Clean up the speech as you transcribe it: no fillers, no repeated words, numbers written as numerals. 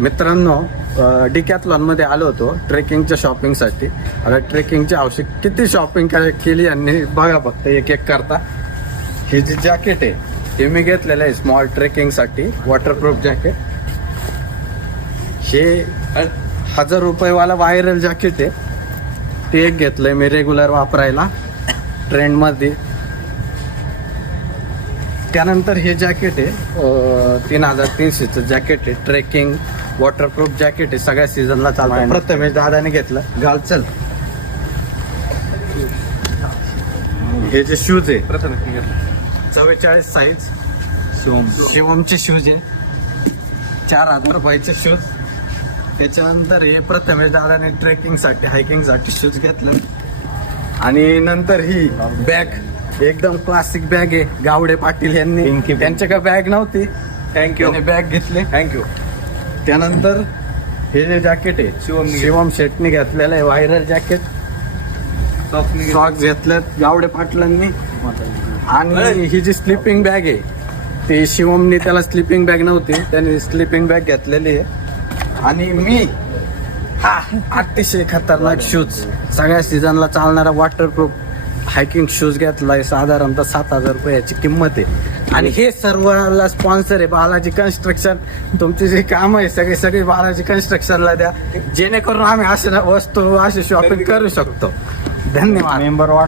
मित्रांनो, डिकॅथलॉन मध्ये आलो होतो ट्रेकिंगच्या शॉपिंगसाठी. आता ट्रेकिंगची आवश्यक किती शॉपिंग केली यांनी बघा फक्त एक एक करता. हे जे जॅकेट आहे हे मी घेतलेलं आहे स्मॉल ट्रेकिंगसाठी, वॉटरप्रूफ जॅकेट. हे 1000 रुपयेवाला व्हायरल जॅकेट आहे, ते एक घेतलंय मी रेग्युलर वापरायला ट्रेंडमध्ये. त्यानंतर हे जॅकेट आहे 3300चं जॅकेट आहे, ट्रेकिंग वॉटरप्रूफ जॅकेट आहे, सगळ्या सीझनला चालतं. प्रथमेश दादाने घेतलं. घाल चल. हे जे शूज आहे प्रथमेश घेतलं 44 साईज शिवमचे शूज आहे, 4000 रुपयाचे शूज. त्याच्यानंतर हे प्रथमेश दादाने ट्रेकिंगसाठी हायकिंगसाठी शूज घेतलं. आणि नंतर ही बॅग एकदम क्लासिक बॅग आहे, गावडे पाटील यांनी, त्यांच्याकडे बॅग नव्हती, थँक्यू, बॅग घेतले, थँक्यू. त्यानंतर हे जे जॅकेट आहे शिवम शेटने घेतलेलं आहे, व्हायरल जॅकेट. सॉक्स घेतलेत गावडे पाटलांनी. आणि ही जी स्लिपिंग बॅग आहे ती शिवमनी, त्याला स्लिपिंग बॅग नव्हती, त्यांनी स्लिपिंग बॅग घेतलेली आहे. आणि मी अतिशय खतरनाक शूज, सगळ्या सीझनला चालणारा वॉटरप्रूफ हायकिंग शूज घेतलाय, साधारणतः 7000 रुपये याची किंमत आहे. आणि हे सर्वला स्पॉन्सर आहे बालाजी कन्स्ट्रक्शन. तुमचे जे काम आहे सगळे बालाजी कन्स्ट्रक्शनला द्या, जेणेकरून आम्ही अशा वस्तू अशी शॉपिंग करू शकतो. धन्यवाद.